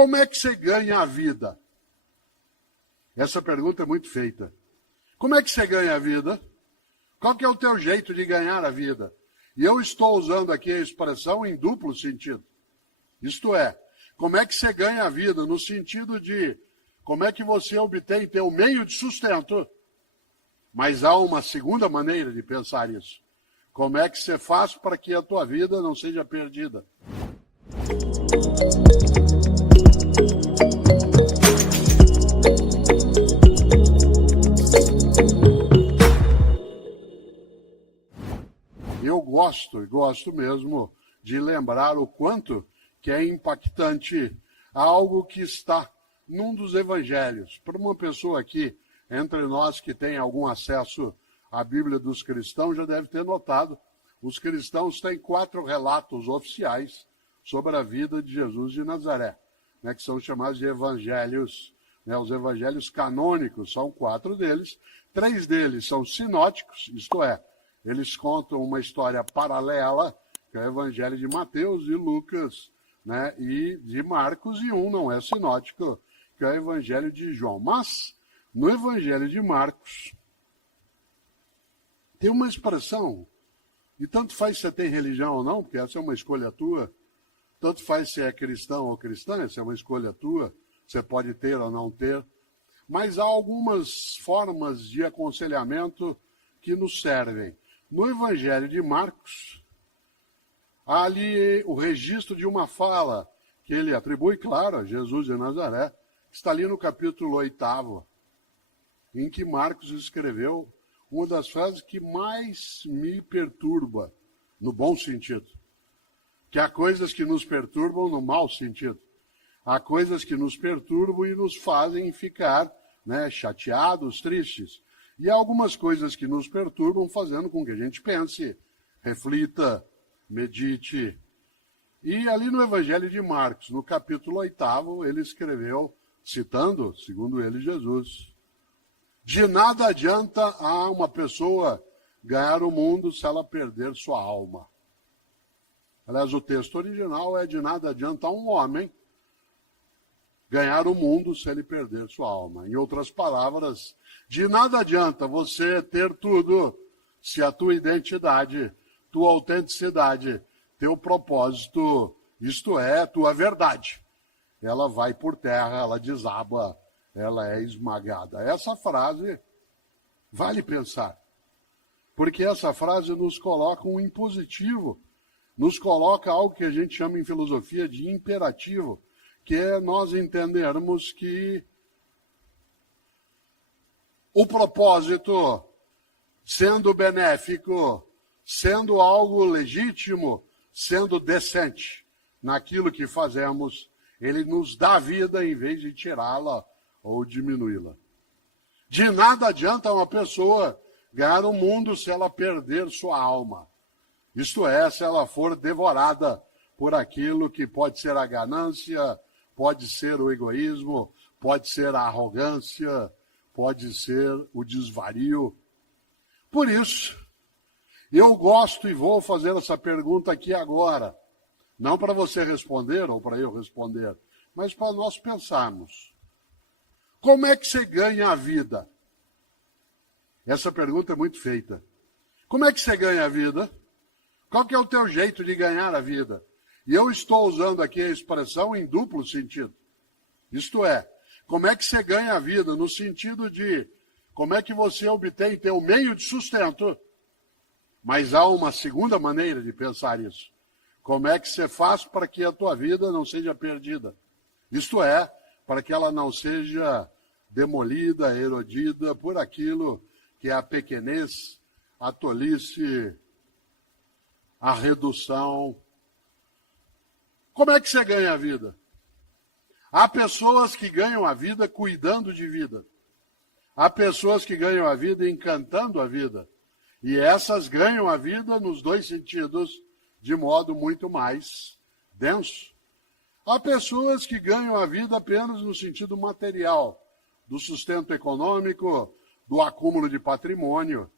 Como é que você ganha a vida? Essa pergunta é muito feita. Como é que você ganha a vida? Qual que é o teu jeito de ganhar a vida? E eu estou usando aqui a expressão em duplo sentido. Isto é, como é que você ganha a vida? No sentido de como é que você obtém teu meio de sustento. Mas há uma segunda maneira de pensar isso. Como é que você faz para que a tua vida não seja perdida? Eu gosto mesmo de lembrar o quanto que é impactante algo que está num dos evangelhos. Para uma pessoa aqui, entre nós que tem algum acesso à Bíblia dos cristãos, já deve ter notado, os cristãos têm 4 relatos oficiais sobre a vida de Jesus de Nazaré, né, que são chamados de evangelhos, né, os evangelhos canônicos, são 4 deles, 3 deles são sinóticos, isto é, eles contam uma história paralela, que é o evangelho de Mateus e Lucas, né, e de Marcos, e um não é sinótico, que é o evangelho de João. Mas, no evangelho de Marcos, tem uma expressão, e tanto faz se você tem religião ou não, porque essa é uma escolha tua, tanto faz se é cristão ou cristã, essa é uma escolha tua, você pode ter ou não ter, mas há algumas formas de aconselhamento que nos servem. No Evangelho de Marcos, há ali o registro de uma fala que ele atribui, claro, a Jesus de Nazaré, que está ali no capítulo 8, em que Marcos escreveu uma das frases que mais me perturba, no bom sentido. Que há coisas que nos perturbam no mau sentido. Há coisas que nos perturbam e nos fazem ficar, né, chateados, tristes. E há algumas coisas que nos perturbam fazendo com que a gente pense, reflita, medite. E ali no Evangelho de Marcos, no capítulo 8, ele escreveu, citando, segundo ele, Jesus: de nada adianta a uma pessoa ganhar o mundo se ela perder sua alma. Aliás, o texto original é: de nada adianta a um homem ganhar o mundo se ele perder sua alma. Em outras palavras, de nada adianta você ter tudo se a tua identidade, tua autenticidade, teu propósito, isto é, tua verdade, ela vai por terra, ela desaba, ela é esmagada. Essa frase vale pensar, porque essa frase nos coloca um impositivo, nos coloca algo que a gente chama em filosofia de imperativo, que é nós entendermos que o propósito, sendo benéfico, sendo algo legítimo, sendo decente naquilo que fazemos, ele nos dá vida em vez de tirá-la ou diminuí-la. De nada adianta uma pessoa ganhar o mundo se ela perder sua alma. Isto é, se ela for devorada por aquilo que pode ser a ganância, pode ser o egoísmo, pode ser a arrogância, pode ser o desvario. Por isso, eu gosto e vou fazer essa pergunta aqui agora. Não para você responder ou para eu responder, mas para nós pensarmos. Como é que você ganha a vida? Essa pergunta é muito feita. Como é que você ganha a vida? Qual que é o teu jeito de ganhar a vida? E eu estou usando aqui a expressão em duplo sentido. Isto é, como é que você ganha a vida? No sentido de como é que você obtém teu meio de sustento. Mas há uma segunda maneira de pensar isso. Como é que você faz para que a tua vida não seja perdida? Isto é, para que ela não seja demolida, erodida por aquilo que é a pequenez, a tolice, a redução. Como é que você ganha a vida? Há pessoas que ganham a vida cuidando de vida. Há pessoas que ganham a vida encantando a vida. E essas ganham a vida nos dois sentidos, de modo muito mais denso. Há pessoas que ganham a vida apenas no sentido material, do sustento econômico, do acúmulo de patrimônio,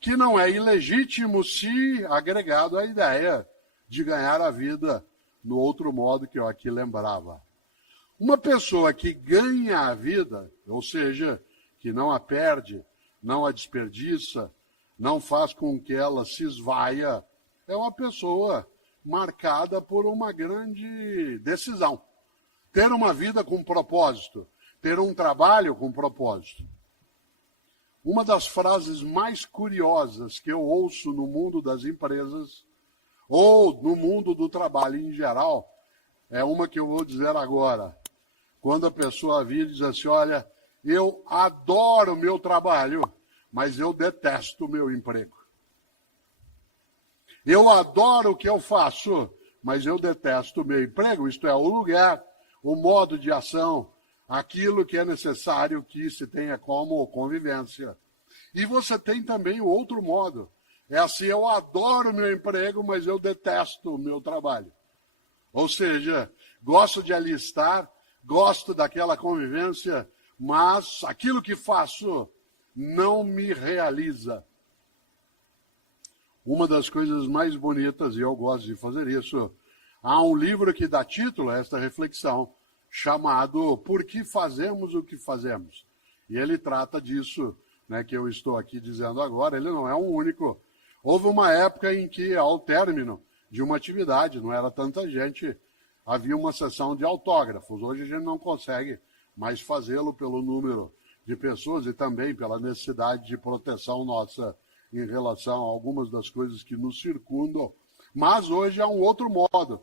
que não é ilegítimo se agregado à ideia de ganhar a vida no outro modo que eu aqui lembrava. Uma pessoa que ganha a vida, ou seja, que não a perde, não a desperdiça, não faz com que ela se esvaia, é uma pessoa marcada por uma grande decisão. Ter uma vida com propósito, ter um trabalho com propósito. Uma das frases mais curiosas que eu ouço no mundo das empresas, ou no mundo do trabalho em geral, é uma que eu vou dizer agora. Quando a pessoa vira e diz assim, olha, eu adoro o meu trabalho, mas eu detesto o meu emprego. Eu adoro o que eu faço, mas eu detesto o meu emprego. Isto é, o lugar, o modo de ação, aquilo que é necessário que se tenha como convivência. E você tem também o outro modo. É assim, eu adoro o meu emprego, mas eu detesto o meu trabalho. Ou seja, gosto de ali estar, gosto daquela convivência, mas aquilo que faço não me realiza. Uma das coisas mais bonitas, e eu gosto de fazer isso, há um livro que dá título a esta reflexão, chamado Por que Fazemos o que Fazemos? E ele trata disso, né, que eu estou aqui dizendo agora, ele não é um único. Houve uma época em que, ao término de uma atividade, não era tanta gente, havia uma sessão de autógrafos. Hoje a gente não consegue mais fazê-lo pelo número de pessoas e também pela necessidade de proteção nossa em relação a algumas das coisas que nos circundam. Mas hoje há um outro modo,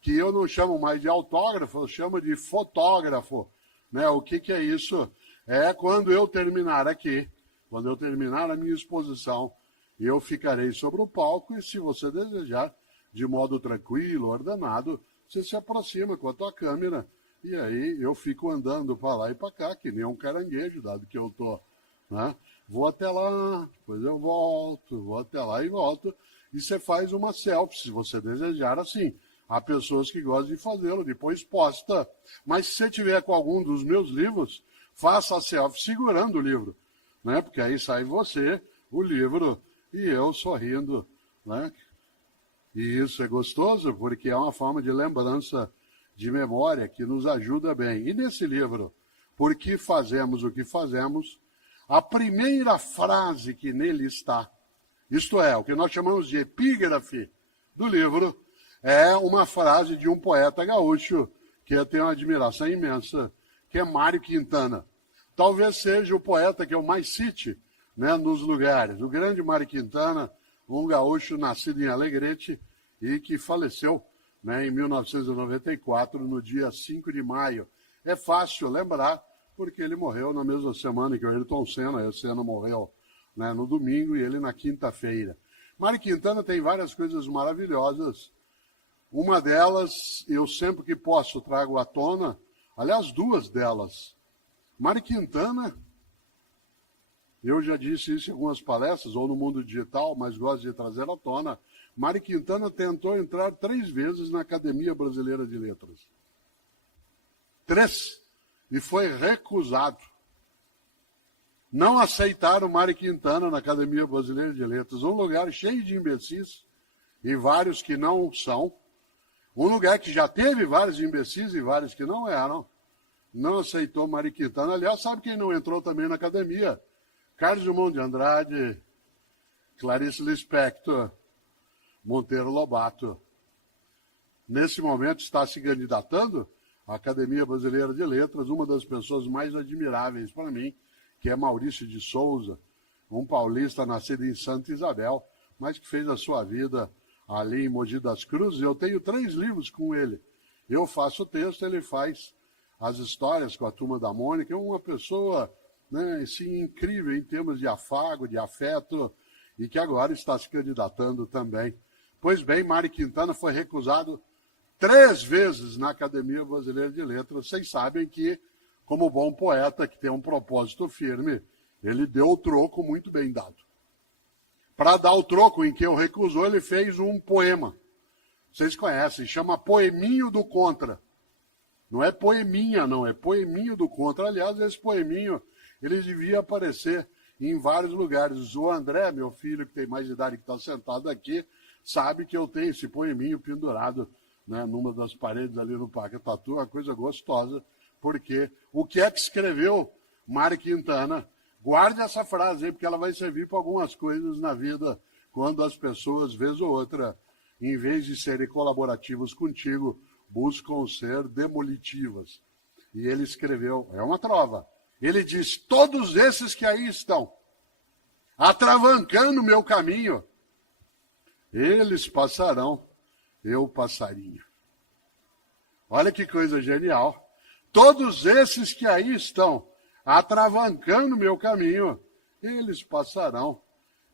que eu não chamo mais de autógrafo, eu chamo de fotógrafo. Né? O que é isso? É quando eu terminar aqui, quando eu terminar a minha exposição, eu ficarei sobre o palco e, se você desejar, de modo tranquilo, ordenado, você se aproxima com a tua câmera e aí eu fico andando para lá e para cá, que nem um caranguejo, dado que eu estou, né? Vou até lá, depois eu volto, vou até lá e volto, e você faz uma selfie, se você desejar assim. Há pessoas que gostam de fazê-lo, depois posta. Mas se você tiver com algum dos meus livros, faça a selfie segurando o livro, né? Porque aí sai você, o livro, e eu sorrindo, né? E isso é gostoso porque é uma forma de lembrança, de memória, que nos ajuda bem. E nesse livro, Por que Fazemos o que Fazemos, a primeira frase que nele está, isto é, o que nós chamamos de epígrafe do livro, é uma frase de um poeta gaúcho que eu tenho uma admiração imensa, que é Mário Quintana. Talvez seja o poeta que eu mais cite, né, nos lugares. O grande Mário Quintana, um gaúcho nascido em Alegrete e que faleceu, né, em 1994, no dia 5 de maio. É fácil lembrar, porque ele morreu na mesma semana que o Ayrton Senna. O Senna morreu, né, no domingo e ele na quinta-feira. Mário Quintana tem várias coisas maravilhosas. Uma delas, eu sempre que posso trago à tona, aliás, duas delas. Mário Quintana, eu já disse isso em algumas palestras, ou no mundo digital, mas gosto de trazer à tona. Mário Quintana tentou entrar 3 vezes na Academia Brasileira de Letras. 3. E foi recusado. Não aceitaram Mário Quintana na Academia Brasileira de Letras. Um lugar cheio de imbecis, e vários que não são. Um lugar que já teve vários imbecis e vários que não eram. Não aceitou Mário Quintana. Aliás, sabe quem não entrou também na academia? Carlos Drummond de Andrade, Clarice Lispector, Monteiro Lobato. Nesse momento está se candidatando à Academia Brasileira de Letras, uma das pessoas mais admiráveis para mim, que é Maurício de Souza, um paulista nascido em Santa Isabel, mas que fez a sua vida ali em Mogi das Cruzes. Eu tenho 3 livros com ele. Eu faço o texto, ele faz as histórias com a Turma da Mônica. É uma pessoa, né, assim, incrível em termos de afago, de afeto, e que agora está se candidatando também. Pois bem, Mário Quintana foi recusado 3 vezes na Academia Brasileira de Letras. Vocês sabem que, como bom poeta que tem um propósito firme, ele deu o troco muito bem dado. Para dar o troco em que eu recusou, ele fez um poema. Vocês conhecem, chama Poeminho do Contra. Não é poeminha, não, é Poeminho do Contra. Aliás, esse poeminho, ele devia aparecer em vários lugares. O André, meu filho, que tem mais idade, que está sentado aqui, sabe que eu tenho esse poeminho pendurado né, numa das paredes ali no Parque Tatu, uma coisa gostosa, porque o que é que escreveu Mário Quintana? Guarde essa frase aí, porque ela vai servir para algumas coisas na vida, quando as pessoas, vez ou outra, em vez de serem colaborativas contigo, buscam ser demolitivas. E ele escreveu, é uma trova, ele diz, todos esses que aí estão, atravancando o meu caminho, eles passarão, eu passarinho. Olha que coisa genial. Todos esses que aí estão, atravancando o meu caminho, eles passarão,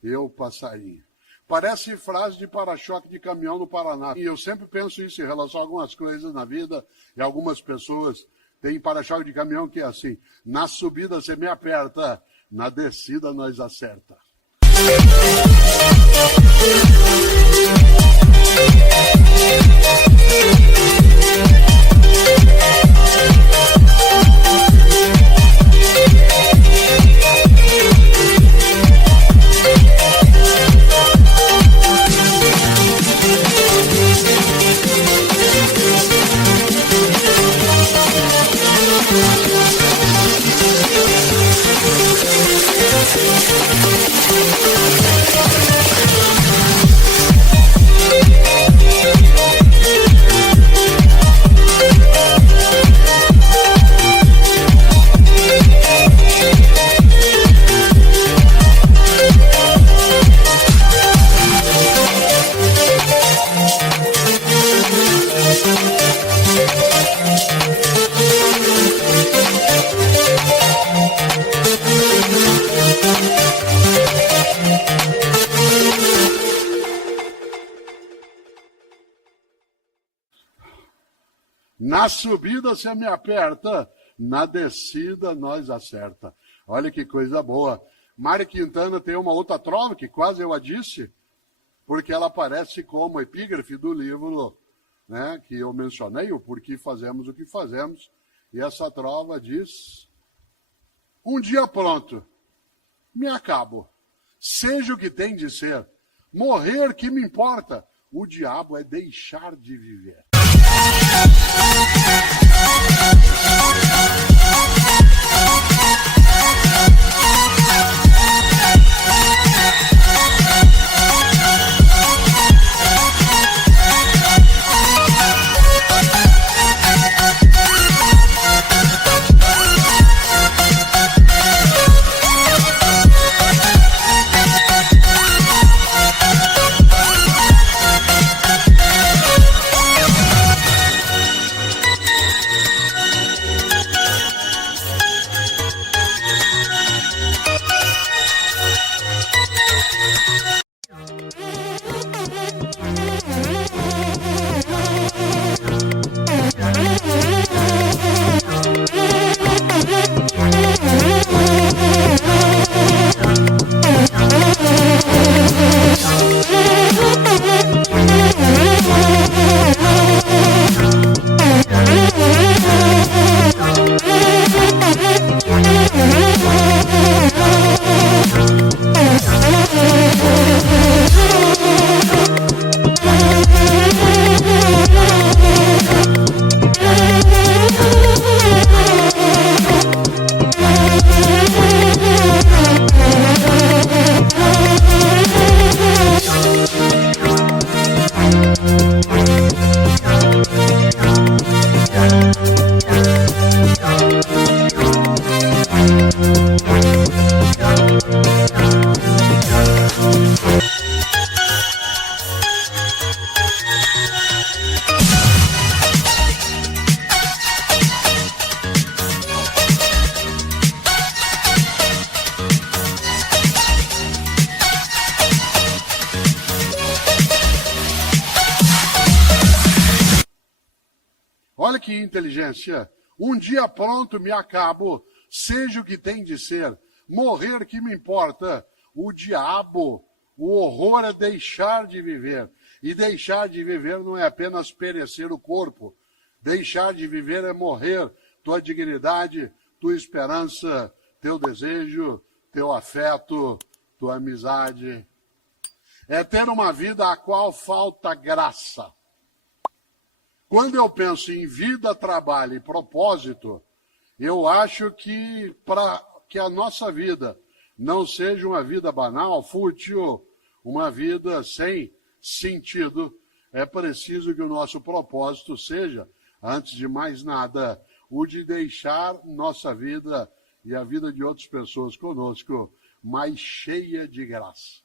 eu passarinho. Parece frase de para-choque de caminhão no Paraná. E eu sempre penso isso em relação a algumas coisas na vida, e algumas pessoas têm para-choque de caminhão que é assim, na subida você me aperta, na descida nós acerta. Na subida você me aperta, na descida nós acerta. Olha que coisa boa. Mário Quintana tem uma outra trova que quase eu a disse, porque ela aparece como epígrafe do livro, né, que eu mencionei, o Porquê Fazemos o que Fazemos. E essa trova diz, um dia pronto, me acabo, seja o que tem de ser, morrer que me importa, o diabo é deixar de viver. Olha que inteligência. Um dia pronto me acabo, seja o que tem de ser. Morrer que me importa. O diabo, o horror é deixar de viver. E deixar de viver não é apenas perecer o corpo. Deixar de viver é morrer. Tua dignidade, tua esperança, teu desejo, teu afeto, tua amizade. É ter uma vida a qual falta graça. Quando eu penso em vida, trabalho e propósito, eu acho que para que a nossa vida não seja uma vida banal, fútil, uma vida sem sentido, é preciso que o nosso propósito seja, antes de mais nada, o de deixar nossa vida e a vida de outras pessoas conosco mais cheia de graça.